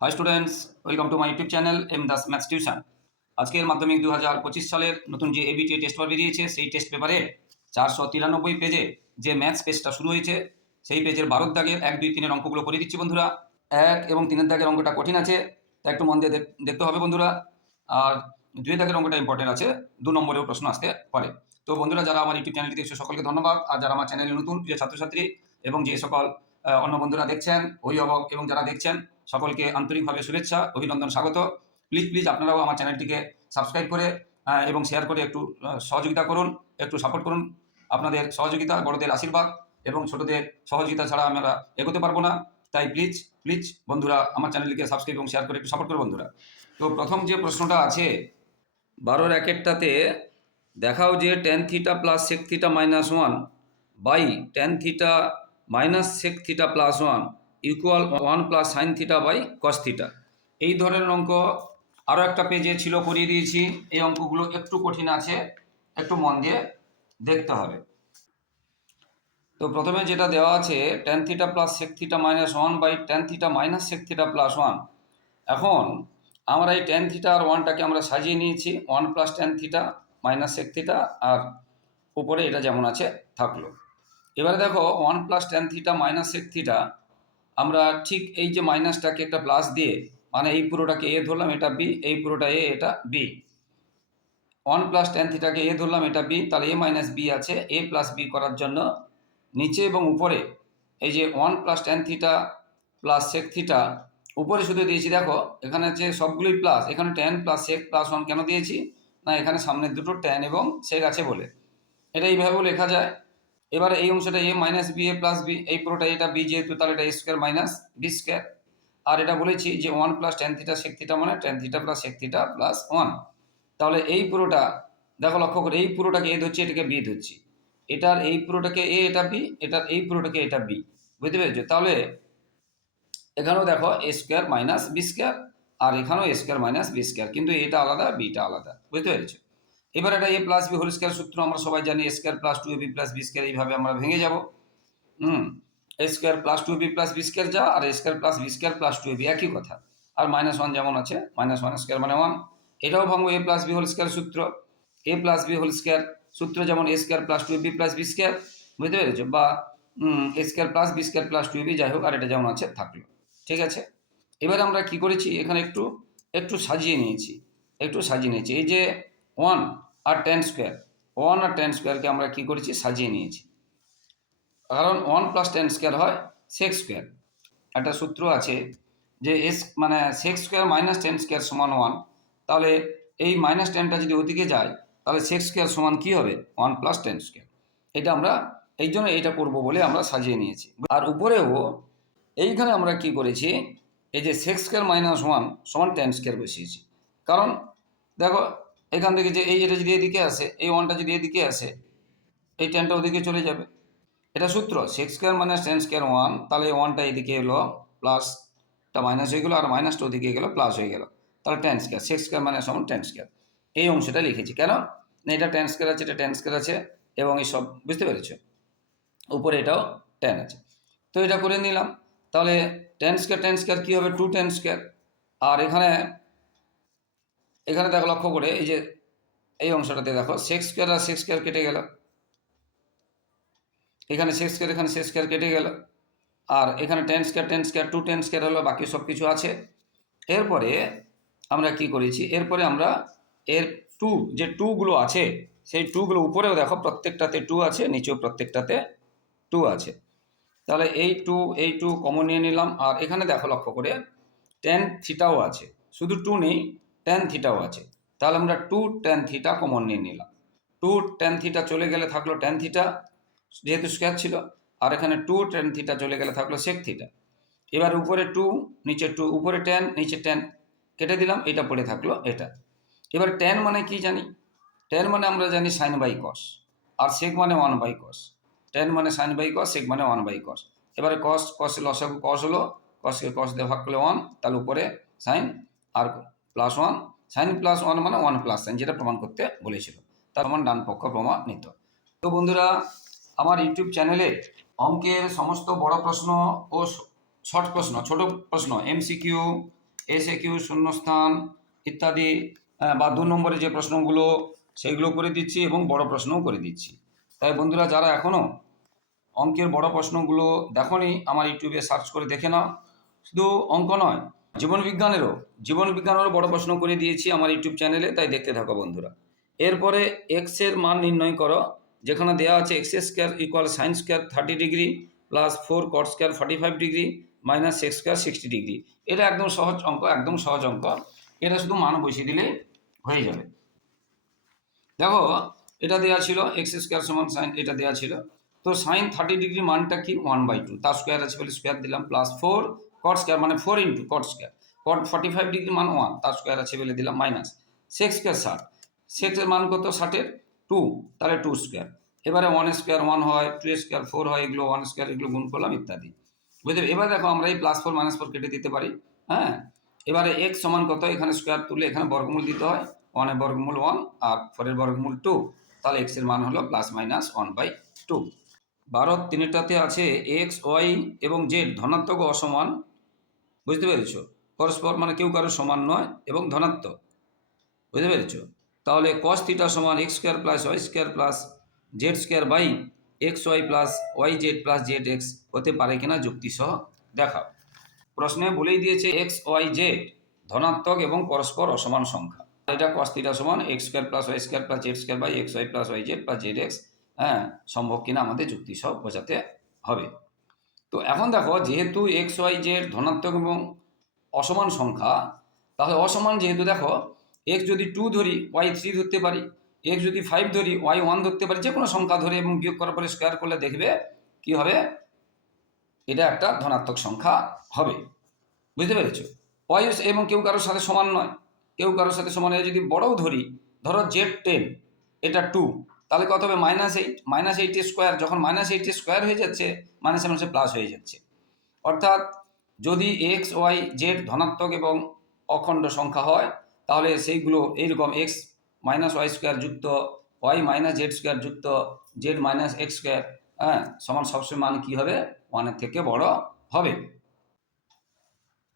Hi students welcome to my YouTube channel M Das maths tuition আজকের মাধ্যমিক দু হাজার পঁচিশ সালের নতুন যে এবিটি টেস্ট পেপার বেরিয়েছে, সেই টেস্ট পেপারে চারশো তিরানব্বই পেজে যে ম্যাথস পেজটা শুরু হয়েছে, সেই পেজের বারোর দাগের এক, দুই, তিনের অঙ্কগুলো করে দিচ্ছি বন্ধুরা। এক এবং তিনের দাগের অঙ্কটা কঠিন আছে, তা একটু মন দিয়ে দেখতে হবে বন্ধুরা। আর দুই দাগের অঙ্কটা ইম্পর্টেন্ট আছে, দু নম্বরেও প্রশ্ন আসতে পারে। তো বন্ধুরা, যারা আমার ইউটিউব চ্যানেলটি দেখছে, সকলকে ধন্যবাদ। আর যারা আমার চ্যানেলে নতুন প্রিয় ছাত্রছাত্রী এবং যে সকল অন্য বন্ধুরা দেখছেন, অভিভাবক এবং যারা দেখছেন সকলকে আন্তরিকভাবে শুভেচ্ছা, অভিনন্দন, স্বাগত। প্লিজ প্লিজ আপনারাও আমার চ্যানেলটিকে সাবস্ক্রাইব করে এবং শেয়ার করে একটু সহযোগিতা করুন, একটু সাপোর্ট করুন। আপনাদের সহযোগিতা, বড়দের আশীর্বাদ এবং ছোটদের সহযোগিতা ছাড়া আমরা এগোতে পারব না। তাই প্লিজ প্লিজ বন্ধুরা, আমার চ্যানেলটিকে সাবস্ক্রাইব এবং শেয়ার করে একটু সাপোর্ট করো বন্ধুরা। তো প্রথম যে প্রশ্নটা আছে, বারো র্যাকেটটাতে দেখাও যে tan theta plus sec theta minus one by tan theta minus sec theta plus one equal one plus sine theta by cos theta এই ধরনের অঙ্ক আরও একটা পেজে ছিল, করিয়ে দিয়েছি। এই অঙ্কগুলো একটু কঠিন আছে, একটু মন দিয়ে দেখতে হবে। তো প্রথমে যেটা দেওয়া আছে tan theta plus sec theta minus one by tan theta minus sec theta plus one এখন আমরা এই টেন থিটা আর ওয়ানটাকে আমরা সাজিয়ে নিয়েছি one plus tan theta minus sec theta আর উপরে এটা যেমন আছে, থাকল। এবারে দেখো one plus tan theta minus sec theta আমরা ঠিক এই যে মাইনাসটাকে একটা প্লাস দিয়ে মানে এই পুরোটাকে এ ধরলাম, এটা বি এই পুরোটা এ এটা বি ওয়ান প্লাস টেন থিটাকে এ ধরলাম, এটা বি তাহলে এ মাইনাস বি আছে। এ প্লাস বি করার জন্য নিচে এবং উপরে, এই যে one plus tan theta plus sec theta উপরে শুধু দিয়েছি, দেখো, এখানে যে সবগুলোই প্লাস এখানে tan plus sec plus one কেন দিয়েছি? না, এখানে সামনের দুটো টেন এবং সেক আছে বলে। এটা এইভাবেও লেখা যায়। এবারে এই অংশটা A minus B A plus B এই পুরোটা এটা বি যেহেতু, তাহলে এটা A square minus B square আর এটা বলেছি যে one plus tan theta sec theta মানে tan theta plus sec theta plus one তাহলে এই পুরোটা, দেখো লক্ষ্য করে, এই পুরোটাকে এ ধরছি, এটাকে বি ধরছি। এটার এই পুরোটাকে এ এটা বি এটার এই পুরোটাকে এটা বি বুঝতে পেরেছ? তাহলে এখানেও দেখো A square minus B square আর এখানেও A square minus B square কিন্তু এটা আলাদা বিটা আলাদা। বুঝতে পেরেছ? এবার এটা A plus B whole square সূত্র আমরা সবাই জানি A square plus two A B plus B square এইভাবে আমরা ভেঙে যাব। হুম A square plus two B plus B square যা আর A square plus B square plus two B একই কথা। আর মাইনাস ওয়ান যেমন আছে মাইনাস ওয়ান স্কোয়ার মানে ওয়ান এটাও ভাঙবো A plus B whole square সূত্র। A plus B whole square সূত্র যেমন A square plus two B plus B square বুঝতে পেরেছ? বা A square plus B square plus two B যাই হোক, আর এটা যেমন আছে, থাকল। ঠিক আছে? এবার আমরা কি করেছি? এখানে একটু একটু সাজিয়ে নিয়েছি। একটু সাজিয়ে নিয়েছি। এই যে ওয়ান আর টেন স্কোয়ার ওয়ান আর টেন স্কোয়ারকে আমরা কী করেছি? সাজিয়ে নিয়েছি। কারণ ওয়ান প্লাস টেন স্কোয়ার হয় সেক্স স্কোয়ার একটা সূত্র আছে যে এস মানে sec square minus tan square সমান ওয়ান তাহলে এই মাইনাস টেনটা যদি ওদিকে যায়, তাহলে সেক্স স্কোয়ার সমান কী হবে? ওয়ান প্লাস টেন স্কোয়ার এটা আমরা এই জন্য এইটা করব বলে আমরা সাজিয়ে নিয়েছি। আর উপরেও এইখানে আমরা কি করেছি? এই যে সেক্স স্কোয়ার মাইনাস ওয়ান সমান টেন স্কোয়ার বসিয়েছি। কারণ দেখো এখান থেকে যে এই এটা যদি এদিকে আসে, এই ওয়ানটা যদি এদিকে আসে, এই টেনটা ওদিকে চলে যাবে। এটা সূত্র sec square minus tan square one তাহলে এই ওয়ানটা এদিকে এলো প্লাসটা মাইনাস হয়ে গেলো, আর মাইনাসটা ওদিকে গেলো প্লাস হয়ে গেলো। তাহলে tan square sec square minus সমান টেন স্কোয়ার এই অংশটা লিখেছি। কেন? না, এটা টেন স্কোয়ার আছে, এটা টেন স্কোয়ার আছে, এবং এই সব, বুঝতে পেরেছ? উপরে এটাও টেন আছে। তো এটা করে নিলাম। তাহলে টেন স্কোয়ার টেন স্কোয়ার কী হবে? টু টেন স্কোয়ার আর এখানে এখানে দেখো লক্ষ্য করে, এই যে এই অংশটাতে দেখো সিক্স স্কোয়ার আর সিক্স স্কোয়ার কেটে গেল। এখানে সিক্স স্কোয়ার এখানে সিক্স স্কোয়ার কেটে গেল। আর এখানে tan square tan square two tan square হলো, বাকি সব কিছু আছে। এরপরে আমরা কি করেছি? এরপরে আমরা এর টু যে টুগুলো আছে, সেই টুগুলো উপরেও দেখো, প্রত্যেকটাতে টু আছে, নিচেও প্রত্যেকটাতে টু আছে। তাহলে এই টু এই টু কমন নিয়ে নিলাম। আর এখানে দেখো লক্ষ্য করে টেন থিটাও আছে। শুধু টু নেই টেন থিটাও আছে। তাহলে আমরা টু টেন থিটা কমন নিয়ে নিলাম। টু টেন থিটা চলে গেলে থাকল টেন থিটা যেহেতু স্কোয়ার ছিল, আর এখানে টু টেন থিটা চলে গেলে থাকল সেক থিটা এবার উপরে টু নিচে টু উপরে টেন নিচে টেন কেটে দিলাম, এটা পড়ে থাকল এটা। এবার টেন মানে কি জানি? টেন মানে আমরা জানি সাইন বাই কস আর সেক মানে ওয়ান বাই কস টেন মানে সাইন বাই কস সেক মানে ওয়ান বাই কস এবারে কস কস লসাগু কস হলো কসকে কস দিয়ে ভাগ করলে ওয়ান তাহলে উপরে সাইন আর plus one sine plus one মানে ওয়ান প্লাস সাইন যেটা প্রমাণ করতে বলেছিল। তার সমান ডান পক্ষ প্রমাণিত। তো বন্ধুরা, আমার ইউটিউব চ্যানেলে অঙ্কের সমস্ত বড় প্রশ্ন ও শর্ট প্রশ্ন, ছোট প্রশ্ন এমসিকিউ এসে কিউ শূন্যস্থান ইত্যাদি বা দু নম্বরে যে প্রশ্নগুলো সেইগুলো করে দিচ্ছি এবং বড় প্রশ্নও করে দিচ্ছি। তাই বন্ধুরা, যারা এখনও অঙ্কের বড় প্রশ্নগুলো দেখনি, আমার ইউটিউবে সার্চ করে দেখে নাও। শুধু অঙ্ক নয় জীবন বিজ্ঞানেরও জীবন বিজ্ঞানেরও বড় প্রশ্ন করে দিয়েছি আমার ইউটিউব চ্যানেলে, তাই দেখতে থাকো বন্ধুরা। এরপরে এক্সের মান নির্ণয় করো, যেখানে দেওয়া আছে x square equal sine square thirty degree plus four cot square forty five degree minus x square sixty degree এটা একদম সহজ অঙ্ক, একদম সহজ অঙ্ক। এটা শুধু মান বসিয়ে দিলে হয়ে যাবে। দেখো, এটা দেওয়া ছিল এক্স স্কোয়ার সমান সাইন এটা দেওয়া ছিল। তো সাইন থার্টি ডিগ্রি মানটা কি? ওয়ান বাই টু তার স্কোয়ার আছে বলে স্কোয়ার দিলাম প্লাস ফোর কট স্কোয়ার মানে four into cot square cot forty five degree মান ওয়ান তার স্কোয়ার আছে বলে দিলাম মাইনাস সেক্স স্কোয়ার ষাট। সেক্সের মান কত? ষাটের। টু তাহলে টু স্কোয়ার এবারে ওয়ান স্কোয়ার ওয়ান হয় টু স্কোয়ার ফোর হয়, এগুলো ওয়ান স্কোয়ার এগুলো গুণ করলাম ইত্যাদি। বুঝতে এবার দেখো আমরা এই প্লাস ফোর মাইনাস ফোর কেটে দিতে পারি। হ্যাঁ? এবারে এক্স সমান কত? এখানে স্কোয়ার তুলে এখানে বর্গমূল দিতে হয়। ওয়ানের বর্গমূল ওয়ান আর ফোরের বর্গমূল টু তাহলে এক্সের মান হলো plus minus one by two Bharat তিনটাতে আছে এক্স ওয়াই এবং জেড ধনাত্মক অসমান। বুঝতে পেরেছ? পরস্পর মানে কেউ কারও সমান নয় এবং ধনাত্মক। বুঝতে পেরেছ? তাহলে কস থিটা সমান x square plus y square plus z square by x y plus y z plus z x হতে পারে কিনা যুক্তিসহ দেখাও। প্রশ্নে বলেই দিয়েছে এক্স ওয়াই জেড ধনাত্মক এবং পরস্পর অসমান সংখ্যা। এটা কস থিটা সমান x square plus y square plus z square by x y plus y z plus z x হ্যাঁ সম্ভব কিনা আমাদের যুক্তিসহ বোঝাতে হবে। তো এখন দেখো যেহেতু এক্স ওয়াই জেড ধনাত্মক এবং অসমান সংখ্যা, তাহলে অসমান যেহেতু দেখো এক্স যদি টু ধরি ওয়াই থ্রি ধরতে পারি এক্স যদি ফাইভ ধরি ওয়াই ওয়ান ধরতে পারি যে কোনো সংখ্যা ধরে এবং বিয়োগ করার পরে স্কোয়ার করলে দেখবে কি হবে? এটা একটা ধনাত্মক সংখ্যা হবে। বুঝতে পেরেছ? ওয়াই এবং কেউ কারোর সাথে সমান নয়। কেউ কারোর সাথে সমান যদি বড়ও ধরি, ধরো জেড টেন এটা টু তাহলে কত হবে? Minus eight minus eight square যখন মাইনাস এইট স্কোয়ার হয়ে যাচ্ছে মাইনাসে মাইনাসে প্লাস হয়ে যাচ্ছে। অর্থাৎ যদি এক্স ওয়াই জেড ধনাত্মক এবং অখণ্ড সংখ্যা হয়, তাহলে সেইগুলো এইরকম এক্স মাইনাস ওয়াই স্কোয়ার যুক্ত ওয়াই মাইনাস জেড স্কোয়ার যুক্ত জেড মাইনাস এক্স স্কোয়ার হ্যাঁ সমান সবসময় মান কী হবে? ওয়ানের থেকে বড় হবে।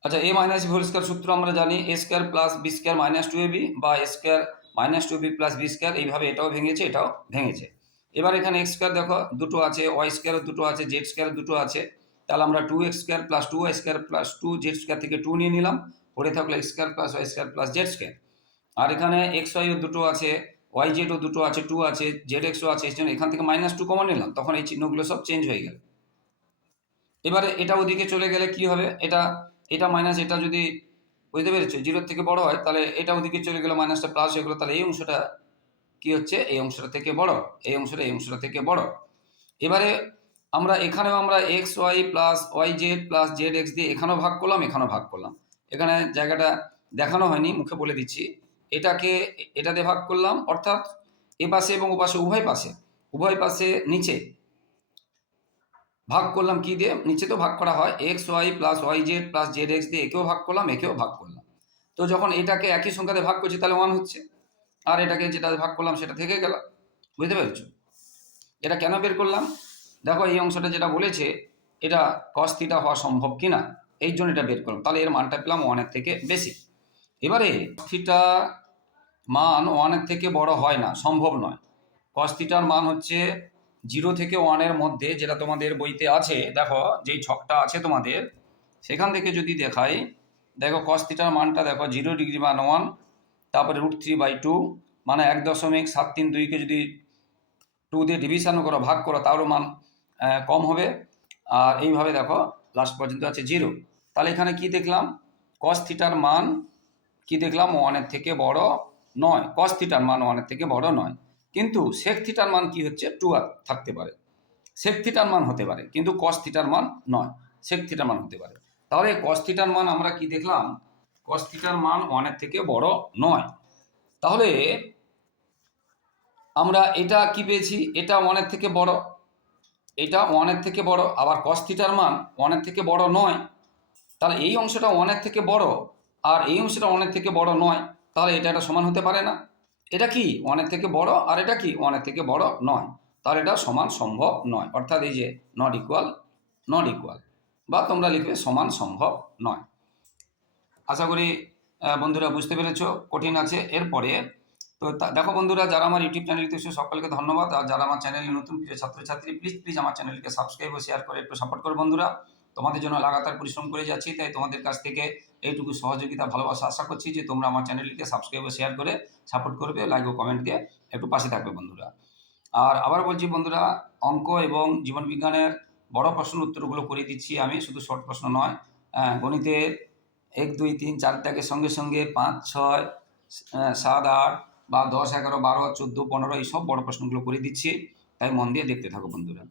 আচ্ছা এ মাইনাস হোল স্কোয়ার সূত্র আমরা জানি। A square plus B square minus two A B বা A square minus two B plus B square এইভাবে এটাও ভেঙেছে এটাও ভেঙেছে। এবার এখানে এক্স স্কোয়ার দেখো, দুটো আছে ওয়াই স্কোয়ারও দুটো আছে জেড স্কোয়ার দুটো আছে। তাহলে আমরা two x square plus two y square plus two z square থেকে টু নিয়ে নিলাম, পড়ে থাকল x square plus y square plus z square আর এখানে এক্স ওয়াইও দুটো আছে ওয়াই জেডও দুটো আছে টু আছে জেড এক্সও আছে, এই জন্য এখান থেকে মাইনাস টু কমন নিলাম, তখন এই চিহ্নগুলো সব চেঞ্জ হয়ে গেল। এবারে এটা ওদিকে চলে গেলে কি হবে? এটা এটা মাইনাস এটা যদি বুঝতে পেরেছ? জিরোর থেকে বড় হয়, তাহলে এটা ওদিকে চলে গেলো মাইনাসটা প্লাস হয়ে গেলো, তাহলে এই অংশটা কি হচ্ছে? এই অংশটা থেকে বড়, এই অংশটা এই অংশটা থেকে বড়। এবারে আমরা এখানেও আমরা x y plus y z plus z x দিয়ে এখানেও ভাগ করলাম, এখানেও ভাগ করলাম। এখানে জায়গাটা দেখানো হয়নি, মুখে বলে দিচ্ছি। এটাকে এটা দিয়ে ভাগ করলাম, অর্থাৎ এ পাশে এবং ও পাশে উভয় পাশে উভয় পাশে নিচে ভাগ করলাম কি দিয়ে? নিচে তো ভাগ করা হয়। X y plus y z plus z x দিয়ে একেও ভাগ করলাম, একেও ভাগ করলাম। তো যখন এটাকে একই সংখ্যাতে ভাগ করছি, তাহলে ওয়ান হচ্ছে। আর এটাকে যেটা ভাগ করলাম, সেটা থেকে গেল। বুঝতে পেরেছ? এটা কেন বের করলাম? দেখো, এই অংশটা যেটা বলেছে, এটা কস থিটা হওয়া সম্ভব কিনা? এই জন্য এটা বের করলাম। তাহলে এর মানটা পেলাম ওয়ানের থেকে বেশি। এবারে থিটা মান ওয়ানের থেকে বড় হয় না, সম্ভব নয়। কস থিটার মান হচ্ছে জিরো থেকে ওয়ানের মধ্যে যেটা তোমাদের বইতে আছে, দেখো, যেই ছকটা আছে তোমাদের, সেখান থেকে যদি দেখাই, দেখো কস থিটার মানটা দেখো জিরো ডিগ্রি মান ওয়ান, তারপরে রুট থ্রি বাই টু মানে এক দশমিক সাত তিন দুইকে যদি টু দিয়ে ডিভিশন করো, ভাগ করো, তারও মান কম হবে। আর এইভাবে দেখো লাস্ট পর্যন্ত আছে জিরো। তাহলে এখানে কি দেখলাম? কস থিটার মান কি দেখলাম? ওয়ানের থেকে বড় নয়। কস থিটার মান ওয়ানের থেকে বড় নয়। কিন্তু সেক থিটার মান কি হচ্ছে? টু থাকতে পারে। সেক থিটার মান হতে পারে, কিন্তু কস থিটার মান নয়। সেক থিটার মান হতে পারে। তাহলে কস থিটার মান আমরা কি দেখলাম? কস থিটার মান ওয়ানের থেকে বড় নয়। তাহলে আমরা এটা কি পেয়েছি? এটা ওয়ানের থেকে বড়। এটা ওয়ানের থেকে বড়। আবার কস থিটার মান ওয়ানের থেকে বড় নয়। তাহলে এই অংশটা ওয়ানের থেকে বড় আর এই অংশটা ওয়ানের থেকে বড় নয়। তাহলে এটা একটা সমান হতে পারে না। এটা কি ওয়ানের থেকে বড়? আর এটা কি ওয়ানের থেকে বড় নয়? তাহলে এটা সমান সম্ভব নয়। অর্থাৎ এই যে নট ইকুয়াল নট ইকুয়াল বা তোমরা লিখবে সমান সম্ভব নয়। আশা করি বন্ধুরা বুঝতে পেরেছ, কঠিন আছে। এরপরে, তো দেখো বন্ধুরা, যারা আমার ইউটিউব চ্যানেলটি এসে সকলকে ধন্যবাদ। আর যারা আমার চ্যানেলে নতুন, প্রিয় ছাত্রছাত্রী প্লিজ প্লিজ আমার চ্যানেলকে সাবস্ক্রাইব ও শেয়ার করে, একটু সাপোর্ট করো বন্ধুরা। তোমাদের জন্য লাগাতার পরিশ্রম করে যাচ্ছি তাই তোমাদের কাছ থেকে এইটুকু সহযোগিতা ভালোবাসা আশা করছি যে তোমরা আমার চ্যানেলটিকে সাবস্ক্রাইব শেয়ার করে সাপোর্ট করবে লাইক ও কমেন্ট দিয়ে একটু পাশে থাকবে বন্ধুরা। আর আবার বলছি বন্ধুরা অঙ্ক এবং জীবনবিজ্ঞানের বড় প্রশ্ন উত্তরগুলো করে দিচ্ছি আমি শুধু শর্ট প্রশ্ন নয়। আহ, গণিতে এক দুই তিন চার ত্যাগের সঙ্গে সঙ্গে পাঁচ ছয় সাত আট বা দশ এগারো বারো চোদ্দ পনেরো এই সব বড় প্রশ্নগুলো করে দিচ্ছি। তাই মন দিয়ে দেখতে থাকো বন্ধুরা।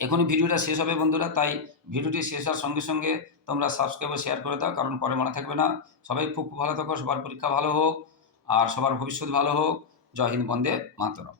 এখনই ভিডিওটা শেষ হবে বন্ধুরা, তাই ভিডিওটি শেষ হওয়ার সঙ্গে সঙ্গে তোমরা সাবস্ক্রাইব শেয়ার করে দাও, কারণ পরে মনে থাকবে না। সবাই খুব খুব ভালো থাকো, সবার পরীক্ষা ভালো হোক, আর সবার ভবিষ্যৎ ভালো হোক। জয় হিন্দ, বন্দে মাতরম।